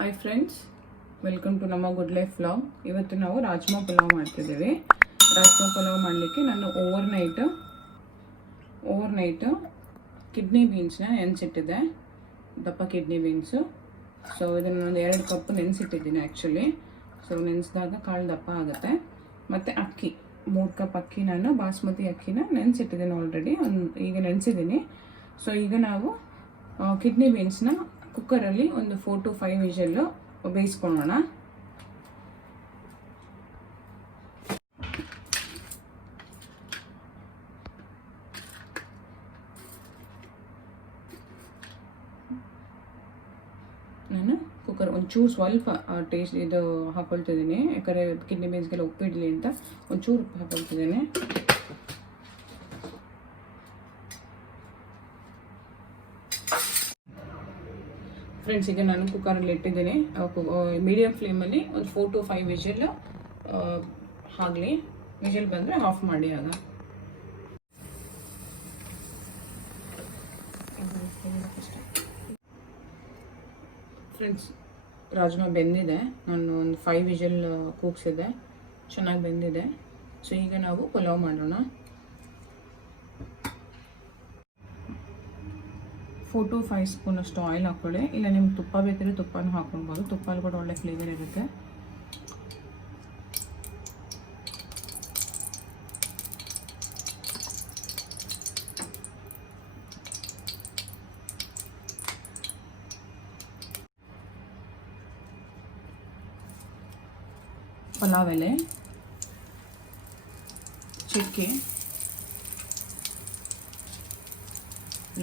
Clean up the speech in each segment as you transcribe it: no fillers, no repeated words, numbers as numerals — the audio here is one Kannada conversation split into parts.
Hi friends, welcome to Namma Good Life vlog. ಇವತ್ತು ನಾವು ರಾಜ್ಮಾ ಪುಲಾವ್ ಮಾಡ್ತಿದ್ದೇವೆ. ರಾಜ್ಮಾ ಪುಲಾವ್ ಮಾಡಲಿಕ್ಕೆ ನಾನು ಓವರ್ನೈಟ್ ಕಿಡ್ನಿ ಬೀನ್ಸ್ ನ ನೆನೆಸಿಟ್ಟಿದ್ದೆ. ದಪ್ಪ ಕಿಡ್ನಿ ಬೀನ್ಸ್. ಸೊ ಇದನ್ನ ಒಂದು 2 ಕಪ್ ನೆನೆಸಿಟ್ಟಿದ್ದೀನಿ ಆಕ್ಚುಲಿ. ಸೊ ನೆನೆಸಿದಾಗ ಕಾಳು ದಪ್ಪ ಆಗುತ್ತೆ. ಮತ್ತೆ ಅಕ್ಕಿ 3 ಕಪ್ ಅಕ್ಕಿ ನಾನು ಬಾಸ್ಮತಿ ಅಕ್ಕಿನ ನೆನೆಸಿಟ್ಟಿದ್ದೀನಿ ಆಲ್ರೆಡಿ. ಈಗ ನೆನೆಸಿದ್ದೀನಿ. ಸೊ ಈಗ ನಾವು ಕಿಡ್ನಿ ಬೀನ್ಸ್ ನ ಕುಕ್ಕರ್ ಅಲ್ಲಿ ಒಂದು 4 to 5 ವಿಷಲ್ ಬೇಯಿಸ್ಕೊಳ್ಳೋಣ. ನಾನು ಕುಕ್ಕರ್ ಒಂಚೂರು ಸ್ವಲ್ಪ ಟೇಸ್ಟ್ ಇದು ಹಾಕೊಳ್ತಿದ್ದೀನಿ, ಯಾಕಂದರೆ ಕಿಡ್ನಿ ಬೀನ್ಸ್ಗೆಲ್ಲ ಉಪ್ಪಿಡಲಿ ಅಂತ ಒಂಚೂರು ಉಪ್ಪು ಹಾಕೊಳ್ತಿದ್ದೇನೆ. ಫ್ರೆಂಡ್ಸ್, ಈಗ ನಾನು ಕುಕ್ಕರಲ್ಲಿ ಇಟ್ಟಿದ್ದೀನಿ. ಮೀಡಿಯಂ ಫ್ಲೇಮಲ್ಲಿ ಒಂದು 4 to 5 ವಿಷಲ್ ಆಗಲಿ. ವಿಷಲ್ ಬಂದರೆ ಆಫ್ ಮಾಡಿ. ಆಗ ಫ್ರೆಂಡ್ಸ್, ರಾಜ್ಮಾ ಬೆಂದಿದೆ. ನಾನು ಒಂದು 5 ವಿಷಲ್ ಕೂಗ್ಸಿದೆ, ಚೆನ್ನಾಗಿ ಬೆಂದಿದೆ. ಸೊ ಈಗ ನಾವು ಪುಲಾವ್ ಮಾಡೋಣ. 4 to 5 ಸ್ಪೂನ್ ಅಷ್ಟು ಆಯಿಲ್ ಹಾಕೊಳ್ಳಿ. ಇಲ್ಲ ನಿಮ್ಗೆ ತುಪ್ಪ ಬೇಕಿದ್ರೆ ತುಪ್ಪನೂ ಹಾಕೊಳ್ಬೋದು. ತುಪ್ಪಲ್ಲಿ ಕೂಡ ಒಳ್ಳೆ ಫ್ಲೇವರ್ ಇರುತ್ತೆ. ಪಲಾವ್ ಎಲೆ, ಚಕ್ಕೆ,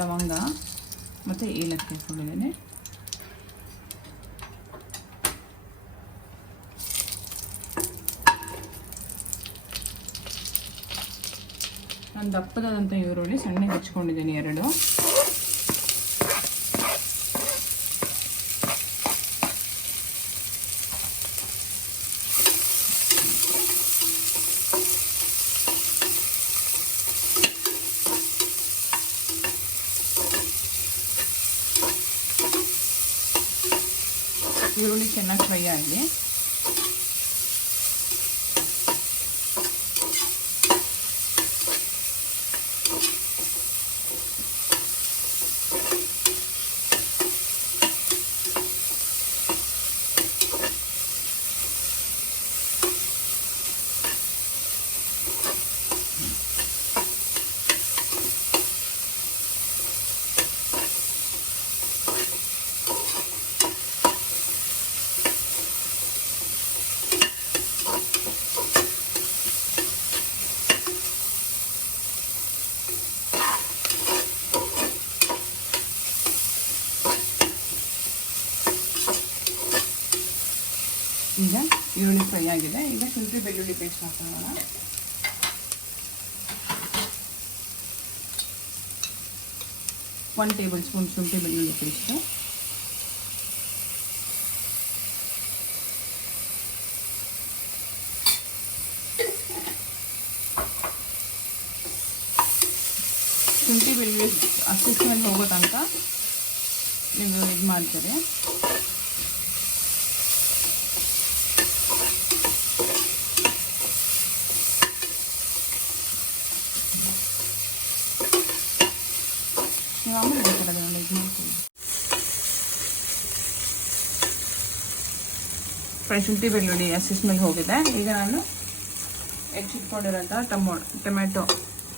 ಲವಂಗ ಮತ್ತು ಏಲಕ್ಕಿ ಹಾಕೊಂಡಿದ್ದೇನೆ. ನಾನು ದಪ್ಪದಾದಂಥ ಈರುಳ್ಳಿ ಸಣ್ಣಗೆ ಹಚ್ಕೊಂಡಿದ್ದೇನೆ 2. ಈರುಳ್ಳಿ ಚೆನ್ನಾಗಿ ಫ್ರೈ ಆಗಲಿ. ಈಗ ಈರುಳ್ಳಿ ಫ್ರೈ ಆಗಿದೆ. ಈಗ ಶುಂಠಿ ಬೆಳ್ಳುಳ್ಳಿ ಪೇಸ್ಟ್ ಹಾಕೋಣ. ಒಂದು ಟೇಬಲ್ ಸ್ಪೂನ್ ಶುಂಠಿ ಬೆಳ್ಳುಳ್ಳಿ ಪೇಸ್ಟ್, ಶುಂಠಿ ಬೆಳ್ಳುಳ್ಳಿ ಸ್ಮೆಲ್ ಹೋಗೋ ತನಕ ನೀವು ಇದು ಮಾಡ್ತೀರಿ. ಶುಂಠಿ ಬೆಳ್ಳುಳ್ಳಿ ಸ್ಮೆಲ್ ಹೋಗಿದೆ. ಈಗ ನಾನು ಹೆಚ್ಚಿಟ್ಕೊಂಡಿರೋಂಥ ಟೊಮೆಟೊ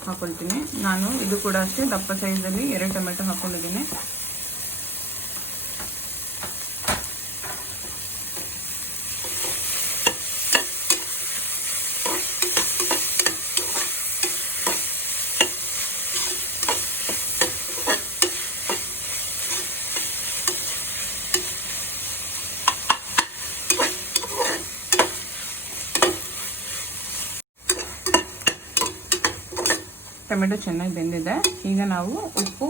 ಹಾಕೊಳ್ತೀನಿ. ನಾನು ಇದು ಕೂಡ ಅಷ್ಟೇ ದಪ್ಪ ಸೈಜಲ್ಲಿ 2 ಟೊಮೆಟೊ ಹಾಕೊಂಡಿದ್ದೀನಿ. ಟೊಮೆಟೊ ಚೆನ್ನಾಗಿ ಬೆಂದಿದೆ. ಈಗ ನಾವು ಉಪ್ಪು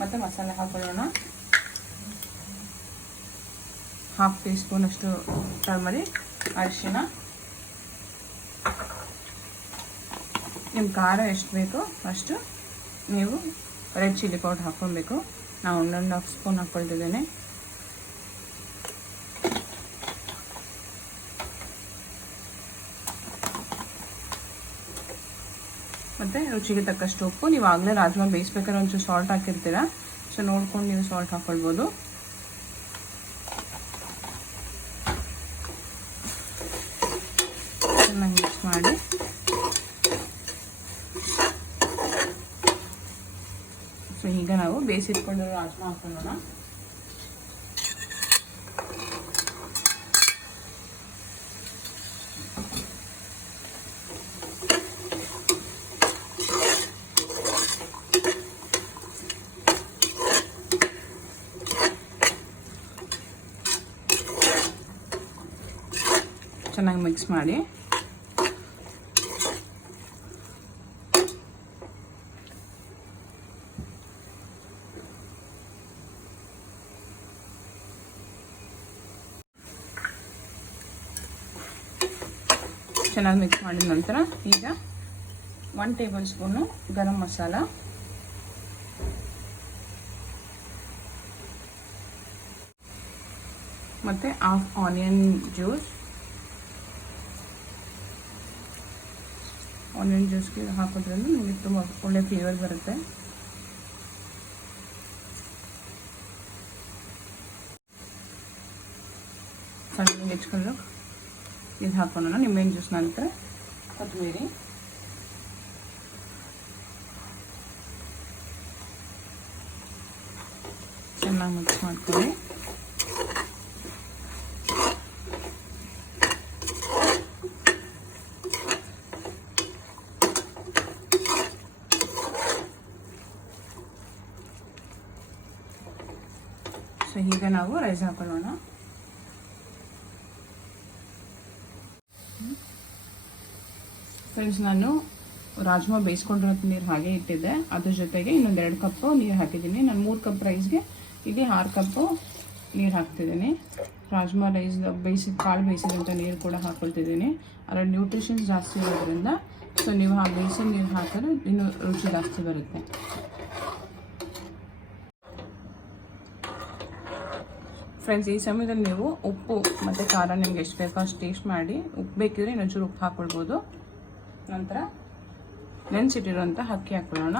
ಮತ್ತು ಮಸಾಲೆ ಹಾಕೊಳ್ಳೋಣ. 1/2 ಟೀ ಸ್ಪೂನ್ ಅಷ್ಟು ಟರ್ಮರಿಕ್, ಅರಿಶಿನ. ನಿಮ್ಮ ಖಾರ ಎಷ್ಟು ಬೇಕೋ ಅಷ್ಟು ನೀವು ರೆಡ್ ಚಿಲ್ಲಿ ಪೌಡರ್ ಹಾಕ್ಕೊಳ್ಬೇಕು. ನಾವು 1.5 ಸ್ಪೂನ್ ಹಾಕ್ಕೊಳ್ತಿದ್ದೇನೆ. ಮತ್ತು ರುಚಿಗೆ ತಕ್ಕಷ್ಟು ಉಪ್ಪು. ನೀವು ಆಗಲೇ ರಾಜ್ಮಾ ಬೇಯಿಸ್ಬೇಕಾದ್ರೆ ಒಂಚೂರು ಸಾಲ್ಟ್ ಹಾಕಿರ್ತೀರ, ಸೊ ನೋಡ್ಕೊಂಡು ನೀವು ಸಾಲ್ಟ್ ಹಾಕ್ಕೊಳ್ಬೋದು. ಚೆನ್ನಾಗಿ ಮಿಕ್ಸ್ ಮಾಡಿ ಸೊ ಈಗ ನಾವು ಬೇಯಿಸಿಟ್ಕೊಂಡು ರಾಜ್ಮಾ ಹಾಕೊಳ್ಳೋಣ. ಚೆನ್ನಾಗಿ ಮಿಕ್ಸ್ ಮಾಡಿ ಚೆನ್ನಾಗಿ ಮಿಕ್ಸ್ ಮಾಡಿದ ನಂತರ ಈಗ 1 ಟೇಬಲ್ ಸ್ಪೂನು ಗರಂ ಮಸಾಲ, ಮತ್ತು ಹಾಫ್ ಆನಿಯನ್ ಜ್ಯೂಸ್. ಆನಿಯನ್ ಜ್ಯೂಸ್ಗೆ ಹಾಕೋದ್ರಿಂದ ನಿಮಗೆ ತುಂಬ ಒಳ್ಳೆ ಫ್ಲೇವರ್ ಬರುತ್ತೆ. ಸಣ್ಣಗೆ ಹೆಚ್ಕೊಂಡು ಇದು ಹಾಕೋಣ. ನಿಂಬೆಹಣ್ಣು ಜ್ಯೂಸ್ ನಂತರ ಕೊತ್ತಂಬರಿ, ಚೆನ್ನಾಗಿ ಮಿಕ್ಸ್ ಮಾಡ್ಕೊಳ್ಳಿ. ಸೊ ಈಗ ನಾವು ರೈಸ್ ಹಾಕೊಳ್ಳೋಣ. ಫ್ರೆಂಡ್ಸ್, ನಾನು ರಾಜ್ಮಾ ಬೇಯಿಸ್ಕೊಂಡಿರೋ ನೀರು ಹಾಗೆ ಇಟ್ಟಿದ್ದೆ. ಅದ್ರ ಜೊತೆಗೆ ಇನ್ನೊಂದು 2 ಕಪ್ ನೀರು ಹಾಕಿದ್ದೀನಿ. ನಾನು 3 ಕಪ್ ರೈಸ್ಗೆ ಇಲ್ಲಿ 6 ಕಪ್ಪು ನೀರು ಹಾಕ್ತಿದ್ದೀನಿ. ರಾಜ್ಮಾ ರೈಸ್ ಕಾಳು ಬೇಯಿಸಿದಂಥ ನೀರು ಕೂಡ ಹಾಕ್ಕೊಳ್ತಿದ್ದೀನಿ. ಅದರಲ್ಲಿ ನ್ಯೂಟ್ರಿಷನ್ಸ್ ಜಾಸ್ತಿ ಇರೋದ್ರಿಂದ ಸೊ ನೀವು ಆ ಬೇಯಿಸಿದ ನೀರು ಹಾಕಿದ್ರೆ ಇನ್ನೂ ರುಚಿ ಜಾಸ್ತಿ ಬರುತ್ತೆ. ಫ್ರೆಂಡ್ಸ್, ಈ ಸಮಯದಲ್ಲಿ ನೀವು ಉಪ್ಪು ಮತ್ತು ಖಾರ ನಿಮ್ಗೆ ಎಷ್ಟು ಬೇಕೋ ಅಷ್ಟು ಟೇಸ್ಟ್ ಮಾಡಿ. ಉಪ್ಪು ಬೇಕಿದ್ರೆ ಇನ್ನೊಂಚೂರು ಉಪ್ಪು ಹಾಕ್ಕೊಳ್ಬೋದು. ನಂತರ ನೆನೆಸಿಟ್ಟಿರೋಂಥ ಅಕ್ಕಿ ಹಾಕೊಳ್ಳೋಣ.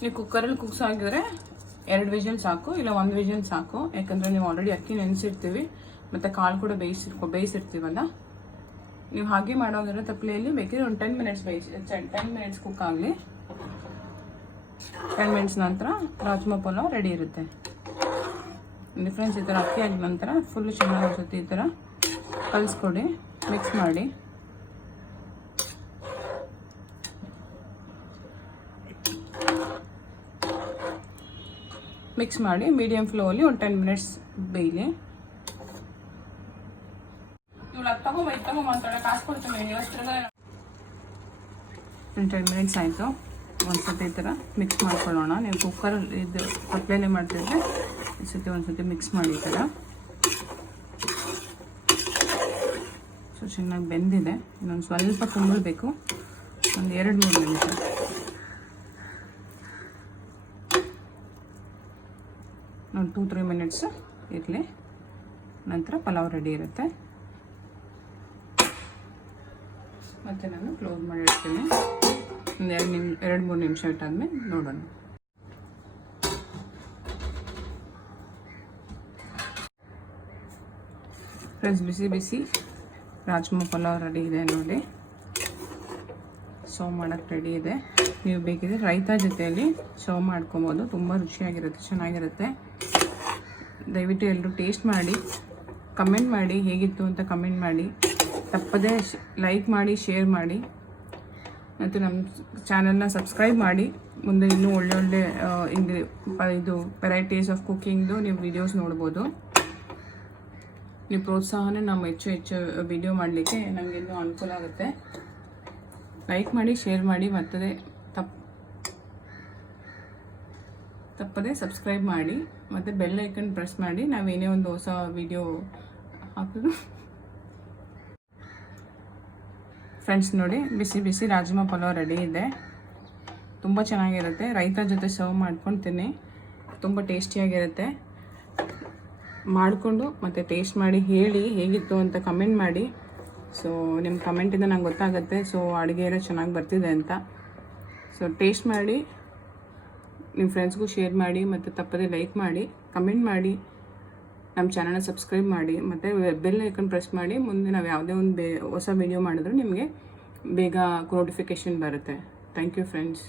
ನೀವು ಕುಕ್ಕರಲ್ಲಿ ಕುಕ್ಸ್ ಆಗಿದ್ರೆ 2 ವಿಷಲ್ ಸಾಕು, ಇಲ್ಲ 1 ವಿಷಲ್ ಸಾಕು. ಯಾಕಂದರೆ ನೀವು ಆಲ್ರೆಡಿ ಅಕ್ಕಿ ನೆನೆಸಿರ್ತೀವಿ ಮತ್ತು ಕಾಳು ಕೂಡ ಬೇಯಿಸಿರ್ತೀವಲ್ಲ. ನೀವು ಹಾಗೆ ಮಾಡೋದಿರೋ ತಪ್ಪಲೆಯಲ್ಲಿ ಬೇಕಿದ್ರೆ ಒಂದು 10 ಮಿನಿಟ್ಸ್ 10 ಮಿನಿಟ್ಸ್ ಕುಕ್ ಆಗಲಿ. 10 ಮಿನಿಟ್ಸ್ ನಂತರ ರಾಜ್ಮಾ ಪಲಾವ್ ರೆಡಿ ಇರುತ್ತೆ. ಫ್ರೆಂಡ್ಸ್, ಈ ಥರ ಅಕ್ಕಿ ಆಗಿದ ನಂತರ ಫುಲ್ಲು ಚೆನ್ನಾಗಿ ಅನಿಸುತ್ತೆ. ಈ ಥರ ಕಲಿಸ್ಕೊಡಿ, ಮಿಕ್ಸ್ ಮಾಡಿ. ಮಿಕ್ಸ್ ಮಾಡಿ ಮೀಡಿಯಂ ಫ್ಲೋಲ್ಲಿ ಒಂದು 10 ಮಿನಿಟ್ಸ್ ಬೇಯಲಿ. ನೀವು ತಗೋ ಮಾತಾಡೋಕೆ ಕಾಸ್ಕೊಡ್ತೀನಿ. 10 ಮಿನಿಟ್ಸ್ ಆಯಿತು. ಒಂದ್ಸತಿ ಈ ಥರ ಮಿಕ್ಸ್ ಮಾಡ್ಕೊಳ್ಳೋಣ. ನೀವು ಕುಕ್ಕರ್ ಇದು ತಪ್ಪಲೆನೇ ಮಾಡ್ತಿದ್ರೆ ಒಂದ್ಸತಿ ಮಿಕ್ಸ್ ಮಾಡಿ ಈ ಥರ. ಸೊ ಚೆನ್ನಾಗಿ ಬೆಂದಿದೆ. ಇನ್ನೊಂದು ಸ್ವಲ್ಪ ತುಂಬಬೇಕು, ಒಂದು 2-3 ನಿಮಿಷ. ಒಂದು 2-3 ಮಿನಿಟ್ಸ್ ಇರಲಿ. ನಂತರ ಪಲಾವ್ ರೆಡಿ ಇರುತ್ತೆ. ಮತ್ತು ನಾನು ಕ್ಲೋಸ್ ಮಾಡಿರ್ತೀನಿ. ಒಂದು 2-3 ನಿಮಿಷ ಇಟ್ಟಾದ್ಮೇಲೆ ನೋಡೋಣ. ಫ್ರೆಂಡ್ಸ್, ಬಿಸಿ ಬಿಸಿ ರಾಜ್ಮಾ ಪಲಾವ್ ರೆಡಿ ಇದೆ ನೋಡಿ. ಸರ್ವ್ ಮಾಡೋಕ್ಕೆ ರೆಡಿ ಇದೆ. ನೀವು ಬೇಕಿದ್ರೆ ರೈತಾ ಜೊತೆಯಲ್ಲಿ ಸರ್ವ್ ಮಾಡ್ಕೊಬೋದು. ತುಂಬ ರುಚಿಯಾಗಿರುತ್ತೆ, ಚೆನ್ನಾಗಿರುತ್ತೆ. ದಯವಿಟ್ಟು ಎಲ್ಲರೂ ಟೇಸ್ಟ್ ಮಾಡಿ, ಕಮೆಂಟ್ ಮಾಡಿ ಹೇಗಿತ್ತು ಅಂತ ಕಮೆಂಟ್ ಮಾಡಿ. ತಪ್ಪದೇ ಲೈಕ್ ಮಾಡಿ, ಶೇರ್ ಮಾಡಿ ಮತ್ತು ನಮ್ಮ ಚಾನಲ್ನ ಸಬ್ಸ್ಕ್ರೈಬ್ ಮಾಡಿ. ಮುಂದೆ ಇನ್ನೂ ಒಳ್ಳೊಳ್ಳೆ ಇದು ವೆರೈಟೀಸ್ ಆಫ್ ಕುಕ್ಕಿಂಗ್ದು ನೀವು ವಿಡಿಯೋಸ್ ನೋಡ್ಬೋದು. ನೀವು ಪ್ರೋತ್ಸಾಹನೇ ನಾವು ಹೆಚ್ಚು ವಿಡಿಯೋ ಮಾಡಲಿಕ್ಕೆ ನಮಗೆ ಇನ್ನೂ ಅನುಕೂಲ ಆಗುತ್ತೆ. ಲೈಕ್ ಮಾಡಿ, ಶೇರ್ ಮಾಡಿ, ತಪ್ಪದೇ ಸಬ್ಸ್ಕ್ರೈಬ್ ಮಾಡಿ ಮತ್ತು ಬೆಲ್ ಐಕನ್ ಪ್ರೆಸ್ ಮಾಡಿ. ನಾವೇನೇ ಒಂದು ಹೊಸ ವಿಡಿಯೋ ಹಾಕಿದ್ರು. ಫ್ರೆಂಡ್ಸ್ ನೋಡಿ, ಬಿಸಿ ಬಿಸಿ ರಾಜ್ಮಾ ಪಲಾವ್ ರೆಡಿ ಇದೆ. ತುಂಬ ಚೆನ್ನಾಗಿರುತ್ತೆ. ರೈತಾ ಜೊತೆ ಸರ್ವ್ ಮಾಡ್ಕೊಂಡು ತಿನ್ನಿ, ತುಂಬ ಟೇಸ್ಟಿಯಾಗಿರುತ್ತೆ. ಮಾಡಿಕೊಂಡು ಮತ್ತು ಟೇಸ್ಟ್ ಮಾಡಿ ಹೇಳಿ ಹೇಗಿತ್ತು ಅಂತ ಕಮೆಂಟ್ ಮಾಡಿ. ಸೊ ನಿಮ್ಮ ಕಮೆಂಟಿಂದ ನಂಗೆ ಗೊತ್ತಾಗುತ್ತೆ ಸೊ ಅಡುಗೆ ಎಲ್ಲ ಚೆನ್ನಾಗಿ ಬರ್ತಿದೆ ಅಂತ. ಸೊ ಟೇಸ್ಟ್ ಮಾಡಿ ನಿಮ್ಮ ಫ್ರೆಂಡ್ಸ್ಗೂ ಶೇರ್ ಮಾಡಿ ಮತ್ತು ತಪ್ಪದೇ ಲೈಕ್ ಮಾಡಿ, ಕಮೆಂಟ್ ಮಾಡಿ, ನಮ್ಮ ಚಾನಲ್ನ ಸಬ್ಸ್ಕ್ರೈಬ್ ಮಾಡಿ ಮತ್ತು ಬೆಲ್ ಐಕನ್ ಪ್ರೆಸ್ ಮಾಡಿ. ಮುಂದೆ ನಾವು ಯಾವುದೇ ಒಂದು ಹೊಸ ವೀಡಿಯೋ ಮಾಡಿದ್ರು ನಿಮಗೆ ಬೇಗ ನೋಟಿಫಿಕೇಷನ್ ಬರುತ್ತೆ. Thank you friends.